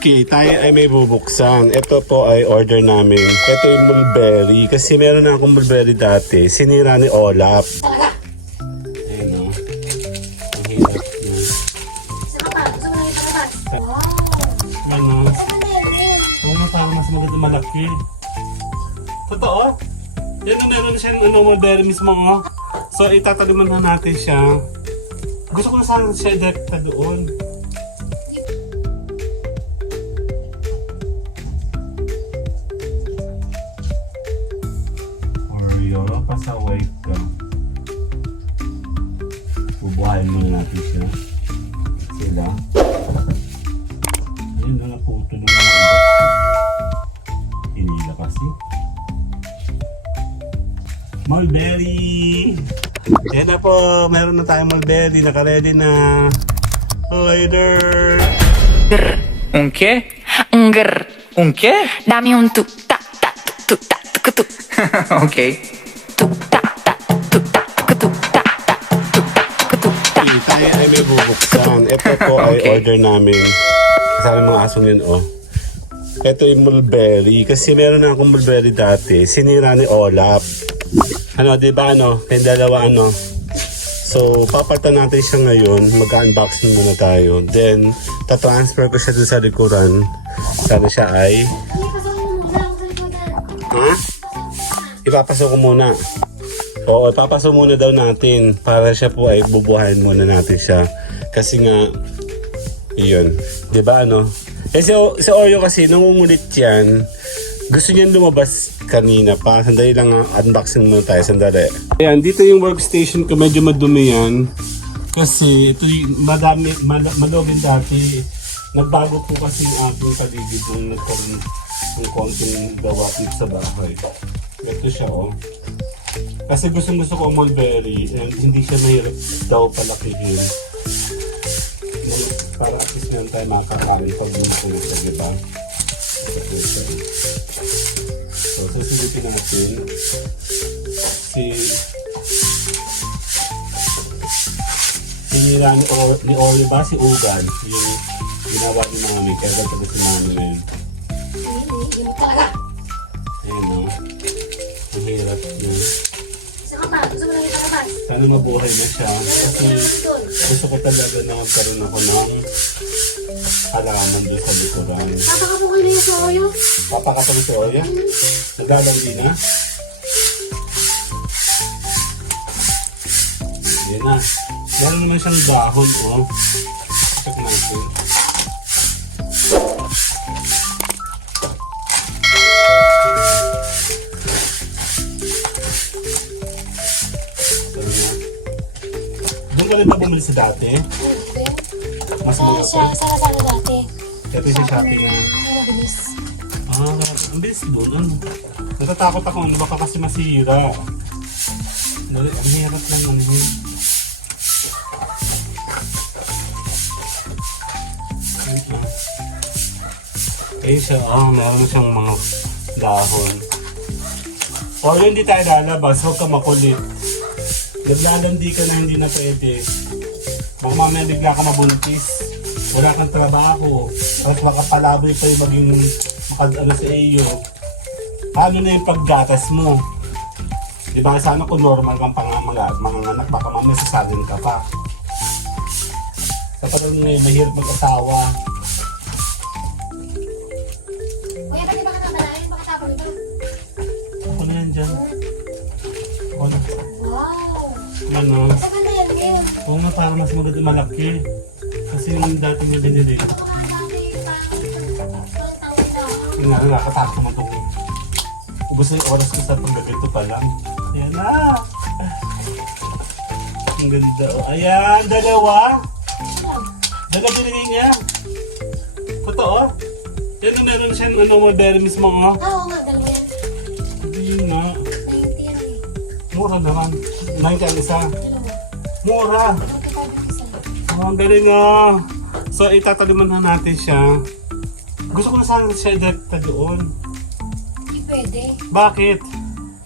Okay, tayo ay may bubuksan. Ito po ay order namin. Ito yung mulberry. Kasi meron na akong mulberry dati. Sinira ni Olap. Ayun o. Ang hirap niya. Ano? Oo nga, parang mas maganda malaki. Totoo? Yan na meron na siya ng mulberry mismo. Oh. So itataliman na natin siya. Gusto ko na sana siya direkta doon. Pasaway ka. Bubuhayin muna natin siya. Sila. Ayun na naputo ng mga iba. Hinila kasi. Mulberry! Yan na po. Meron na tayong mulberry. Naka-ready na. Later! Un qué? Un qué? Dame un tuk tak tak tuk tak tuk tuk Ok. tuk tak tak tuk tak tuk tuk tak tak tuk tak tuk tuk tak. Tayo ay may bubuksan. Ito po ay Okay. order namin. Kasama mga asong yun, oh. Ito yung mulberry. Kasi meron na akong mulberry dati. Sinira ni Olap. Ano, di ba ano? Yung dalawa ano. So, papalitan natin siya ngayon. Mag-unboxing muna tayo. Then, tatransfer ko siya dun sa likuran. Sana siya ay... Ha? Ipapasok ko muna. Oo, ipapasok muna daw natin. Para siya po ay bubuhayin muna natin siya. Kasi nga, yun. Diba ano? Eh si Oreo kasi, nangungulit yan. Gusto niyan lumabas kanina pa. Sandali lang, unboxing muna tayo. Sandali. Ayan, dito yung workstation ko. Medyo madumi yan. Kasi ito yung malogin dati. Nagbago po kasi yung ating paligid nung nagkaroon ng konting gawa dito sa bahay. Ito siya, oh. Kasi gusto ko ang mulberry and hindi siya mahirap daw palakihin. Para at least meron tayo makakain pag bumuko na siya, diba? Ito siya. So, susulipin natin sinira ni Oreo ba? Si Ugan. Yung ginawa ni Mami. Kaya ba ito si Mami na yun? Ayan, no? Ang hirap niya. Sana mabuhay na siya. Kasi gusto ko talaga na magkaroon ako ng halaman doon sa likuran. Papakabukin na yung soyo. Papakatang si Oreo? Naglalandi na? Ayan na. Meron naman siyang dahon, oh. Check natin. Doon ka rin ba bumili sa dati? Mas mura Siya, po. sa Lazada dati. Ito yung shopping na. Mabilis. Ang bilis doon. Ano? Natatakot ako, ano, baka kasi masira. Ang hirap lang yun. Ayun siya, meron siyang mga dahon. O yun, hindi tayo lalabas, huwag ka makulit. Naglalandi ka na hindi na pwede. Baka mamaya bigla ka mabuntis. Wala kang trabaho. At makapalaboy pa yung maging makad-ano sa iyo. Paano na yung paggatas mo? Diba sana kung normal kang manganganak, baka mamaya sasalin ka pa. Sa parang mahirap mag-asawa. Kuya, pwede ba katatalahin? Baka tapon ito. Ako na yan dyan. Ano? Wow. Ano? Sa banda yan, Kim. Oo nga, parang mas maganda malaki. Kasi yung dati mo binili. Yung nakakatakot naman ito. Ubus na yung oras ko sa paggaganto pa lang. Ayan na! Ang ganda. Ayan, dalawa! Dalawa binigay niya. Totoo? Yan na meron siyang mulberry mismo nga. Oo nga, dalawa yan. Hindi nga. 90 yan eh. Mura naman. 90 ang isa. Dalawa. Mura! 45 isa. Ang galing nga. So itataliman na natin siya. Gusto ko na sana siya direkta doon. Hindi pwede. Bakit?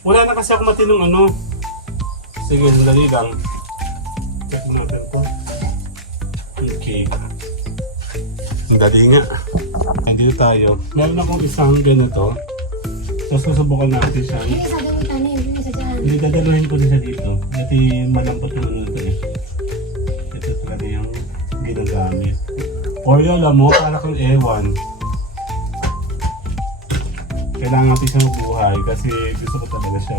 Wala na kasi ako matinong ano. Sige, sandali lang. Check natin po. Okay. Sandali nga. Dito tayo. Meron akong isang ganito. Tapos susubukan natin siya. Yung isa daw itanim, yung isa dyan. Hindi, dadaluhin ko din siya dito. Ito yung malambot yung ano ito eh. Ito talaga yung ginagamit. Or yun, alam mo, para kang ewan. Kailangan natin siyang buhay kasi gusto ko talaga siya.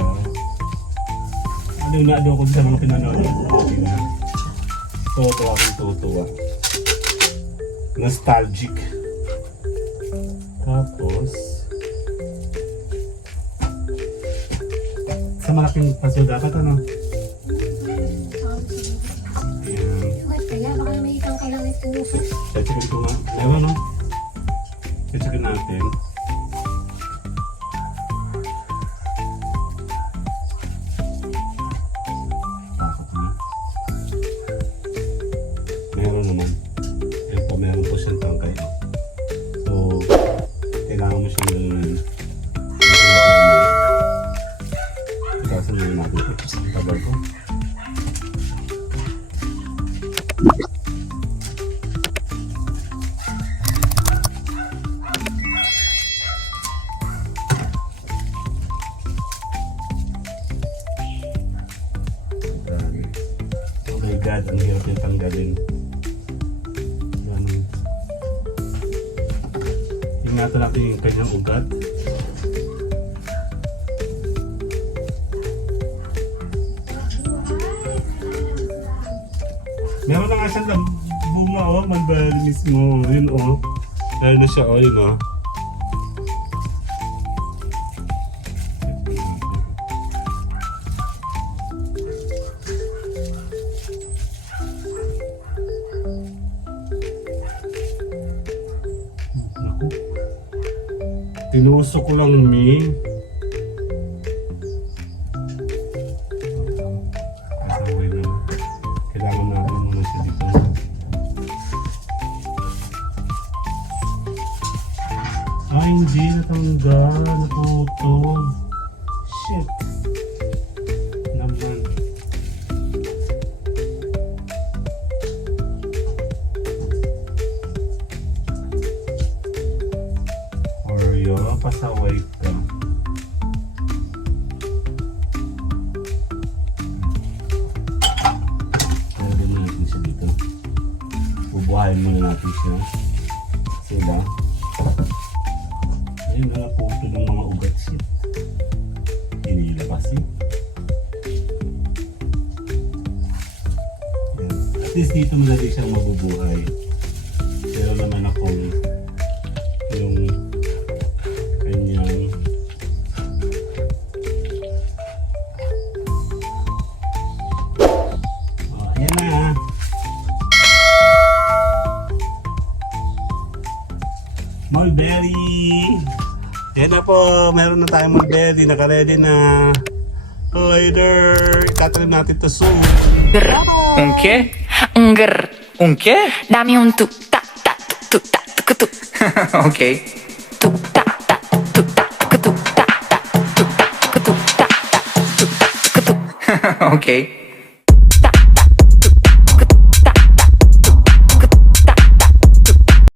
Ano na ko sa mga pinanood. Okay na. So, ito akong tutuwa. Nostalgic. Tapos, sa malaking paso dapat ano? Ayan. Wait, kaya baka may itang kailangan itusok. Checkin ko nga. Meron no? Checkin natin. Bakit na? Meron naman. Ayan po, meron po siyang tangkay. So, kailangan mo siyang galunin. Ikasan mo natin ito. Tagal ko. Oh my God, ang hirap yung tanggalin. Yan. Ingatan natin yung kanyang ugat. Meron na nga siyang bunga magbal mismo. Yun Meron na siya yun Tinusok ko lang mi. Kasaway na. Kailangan natin muna siya dito. Ay, hindi natanggal. Naputol. Shit. Naman. Oreo, pasaway ka. Lagyan mo natin siya dito. Bubuhayin muna natin siya. Sila. Ayun na naputo ng mga ugat siya. Inilabas siya. Ayan. At least dito mo natin siyang mabubuhay. Pero naman akong yung kanyang ayan na. Mulberry! Yan na po, meron na tayong mulberry, naka-ready na. Later, itatanim natin to soon. Un qué? Grr. Un qué? Dame un tu ta ta tu ta tu tu Ok. tu ta ta tu ta tu ta ta tu ta tu ta ta tu ta tu. Ok.